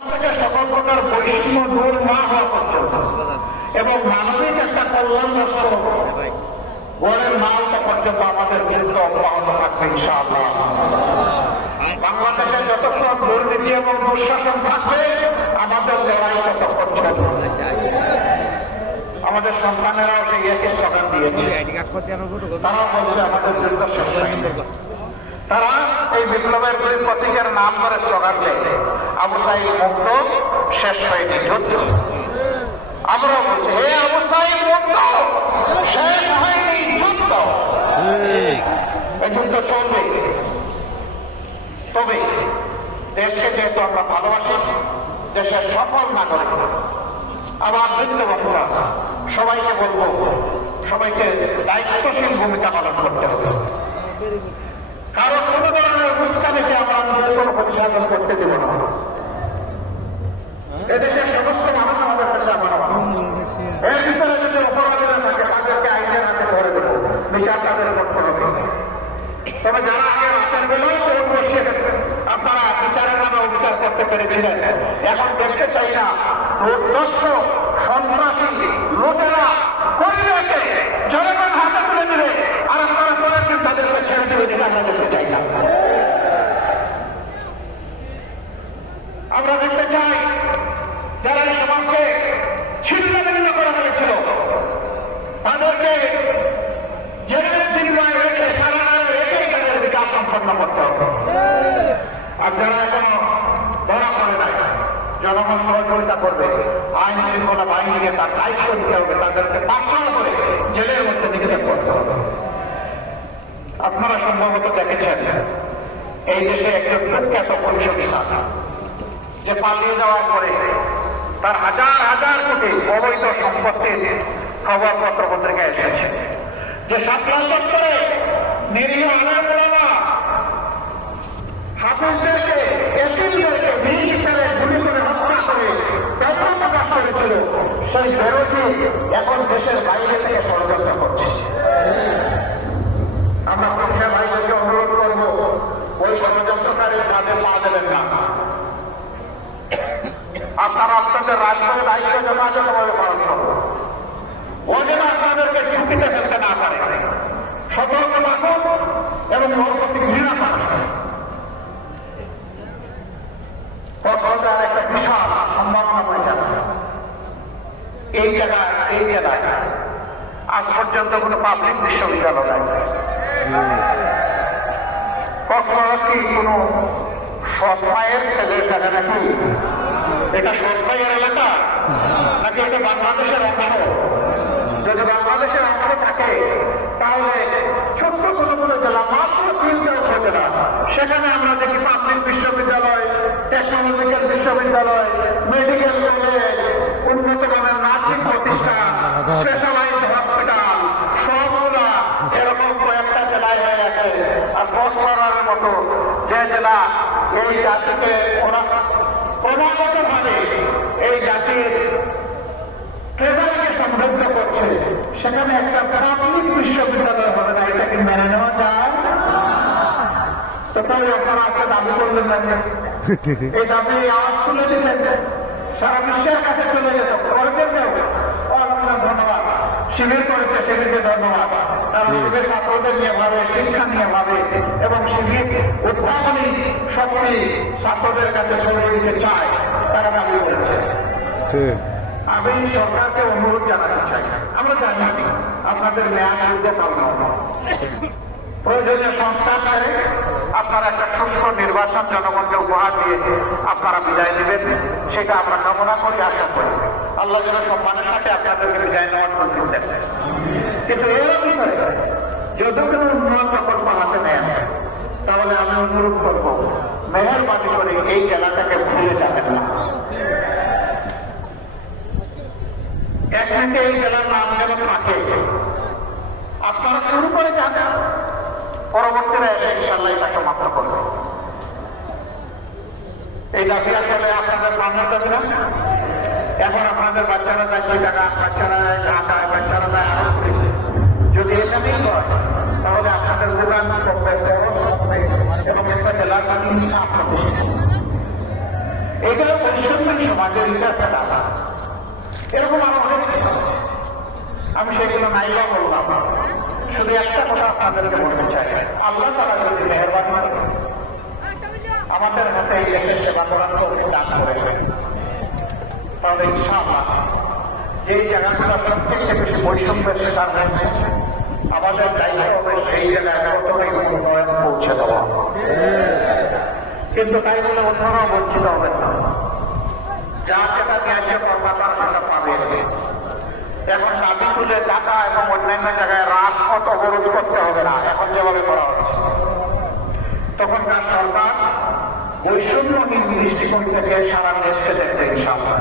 সকল প্রকার বৈষম্য দূর না হওয়া পর্যন্ত এবং মানবিক একটা কল্যাণ রাষ্ট্র গড়ের না ওঠা পর্যন্ত আমাদের যুদ্ধ অব্যাহত থাকবে ইনশাআল্লাহ। বাংলাদেশে যতক্ষণ দুর্নীতি এবং দুঃশাসন থাকবে আমাদের লড়াই ততক্ষণ চলবে। আমাদের সন্তানেরাও সেই একই স্লোগান দিয়েছে, তারা বলছে আমাদের যুদ্ধ শেষ হয়নি। তারা এই বিপ্লবের দুই প্রতীকের নাম করে স্লোগান দেয়, আবু সাঈদ মুক্ত, শেষ হয়নি যুদ্ধ। আমরা বলছি হে আবু সাঈদ মুক্ত, শেষ হয়নি যুদ্ধ। এই যুদ্ধ চলবে। তবে দেশকে যেহেতু আমরা ভালোবাসি, দেশের সফল নাগরিক আমার বৃদ্ধ বন্ধুরা সবাইকে বলবো, সবাইকে দায়িত্বশীল ভূমিকা পালন করতে হবে। কারো কোনো ধরনের অনুষ্ঠানকে আমরা নিজেদের প্রতিসাধন করতে দেব না। এদেশের সমস্ত মানুষ আমাদের কাছে আমার এর ভিতরে যদি অপরাধীরা থাকে তাদেরকে আইনের হাতে ধরে দেবো, বিচার তাদের করতে হবে। তবে যারা আগে রাতের বেলায় বসিয়ে আপনারা বিচারের নামে অবিচার করতে পেরেছিলেন, এখন দেখতে চাই না দুর্দর্শ সন্ত্রাসী লোকেরা করিয়াকে জনগণ হাতে তুলে দিলে আর আপনারা পরের দিন তাদেরকে ছেড়ে দেবে, যেটা আমরা দেখতে চাই না। আমরা দেখতে চাই যারা এই সমাজকে ছিন্ন ভিন্ন করে ফেলেছিল তাদেরকে জেলের জিম্মায় রেখে কারাগারে রেখেই তাদের বিকাশ সম্পন্ন করতে হবে। আর যারা এখনো ধরা পড়ে নাই, জনগণ সহযোগিতা করবে, আইন শৃঙ্খলা বাহিনীকে তার দায়িত্ব দিতে হবে, তাদেরকে পাকড়াও করে জেলের মধ্যে নিক্ষেপ করতে হবে। আপনারা সম্ভবত দেখেছেন এই দেশে একজন প্রখ্যাত পুলিশ অফিসার যে পালিয়ে যাওয়ার পরে তার হাজার হাজার কোটি অবৈধ সম্পত্তির খবরপত্র পত্রিকায় এসেছে, যে সন্ত্রাস করে নিরীহ আলেম ওলামা হাফিজদেরকে এতিমদেরকে বিষ হিসাবে গুলি করে হত্যা করে তথ্য প্রকাশ করেছিল, সেই বিরোধী এখন দেশের বাইরে থেকে ষড়যন্ত্র করছে। আমরা পুলিশের ভাইদেরকে অনুরোধ করব, ওই ষড়যন্ত্রকারীর কাজে পা দেবেন না। আপনারা আপনাদের রাষ্ট্রের দায়িত্ব যথাযথভাবে পালন করবেন, ও যেন আপনাদেরকে ঝুঁকিতে ফেলতে না পারে। সতর্ক থাকুন এবং ওর প্রতি ঘৃণা থাকুন। কক্সবাজার একটা বিশাল সম্ভাবনা হয়ে যাবে। এই জেলায় আজ পর্যন্ত কোনো পাবলিক বিশ্ববিদ্যালয় নাই। কক্সবাজার কি কোনো সৎ মায়ের ছেলের জায়গা নাকি? এটা সৎ মায়ের এলাকা নাকি এটা বাংলাদেশের অংশ? যদি বাংলাদেশের অংশ থাকে তাহলে ছোট্ট কোনো জেলা, মাত্র 3টা উপজেলা, সেখানে আমরা দেখি পাবলিক বিশ্ববিদ্যালয়, টেকনোলজিক্যাল বিশ্ববিদ্যালয়, মেডিকেল কলেজ, উন্নত মানের নার্সিং প্রতিষ্ঠান, স্পেশালাইজড হসপিটাল, সবগুলা এরকম কয়েকটা জেলায় হয়ে গেছে। আর কক্সবাজারের মতো যে জেলা এই জাতিকে ক্রমাগতভাবে এই জাতির ট্রেজারিকে সমৃদ্ধ করছে, সেখানে একটা পাবলিক বিশ্ববিদ্যালয় হবে না, এটাকে মেনে নেওয়া যায়? তাই আপনারা আজকে দাবি করলেন না, এই দাবি আওয়াজ তুলে দিলেন, সারা বিশ্বের কাছে চলে যেত। ধন্যবাদ, শিবির করেছে, শিবিরকে ধন্যবাদ। তারা শিবির ছাত্রদের নিয়ে ভাবে, শিক্ষা নিয়ে ভাবে এবং শিবির উদ্ভাবনী শক্তি ছাত্রদের কাছে ছড়িয়ে দিতে চায়, তারা দাবি করেছে। আমি সরকারকে অনুরোধ জানাতে চাই, আমরা জানি আপনাদের মেয়াদ দীর্ঘকাল প্রয়োজনীয় সংস্কার করে আপনারা একটা সুস্থ নির্বাচন জনগণকে উপহার দিয়ে আপনারা বিদায় দিবেন, সেটা আমরা কামনা করি, আশা করি। আল্লাহ যেন সম্মানের সাথে আপনাদেরকে বিদায় নেওয়ার সুযোগ দেন। কিন্তু এর বিষয়ে যদি কোনো উন্নয়ন প্রকল্প হাতে নেন, তাহলে আমি অনুরোধ করবো মেহরবানি করে এই এলাকাকে ভুলে যাবেন না। এক থেকে এই জেলার নাম যেন থাকে, আপনারা শুরু করে যান, পরবর্তীতে এসে ইনশাল্লাহ এটা সমাপ্ত করবে। এই দাবি আসলে আপনাদের মান্য দেবে না। এখন আপনাদের বাচ্চারা যাচ্ছে টাকা, বাচ্চারা ঢাকায়, বাচ্চারা যায় আরো করেছে। যদি এখানেই হয় তাহলে আপনাদের দোকান করবে এবং একটা জেলার সাফ হবে। এটা বৈষম্যী সমাজের একটা দাদা। এরকম আরো অনেক কিছু আছে, আমি সেগুলো নাইবা বললাম। শুধু একটা কথা আপনাদেরকে বলতে চাই, আল্লাহ তাআলা যদি মেহেরবানি করে আমাদের হাতে এই দেশের সেবা করার তৌফিক দান করে তাহলে ইনশাআল্লাহ যে জায়গাগুলো সবথেকে বেশি বৈষম্যের শিকার হয়েছে আমাদের দায়িত্ব হবে সেই জায়গায় উন্নয়ন পৌঁছে দেওয়া। কিন্তু তাই বলে অন্যরা বঞ্চিত হবেন না, যা যেটা ন্যায্য কর্মকার সেটা পাবে। এখন দাবি তুলে টাকা এবং অন্যান্য জায়গায় রাজপথ অবরোধ করতে হবে না, এখন যেভাবে করা হচ্ছে। তখনকার সরকার বৈষম্যহীন দৃষ্টিকোণ থেকে সারা দেশকে দেখবে ইনশাআল্লাহ।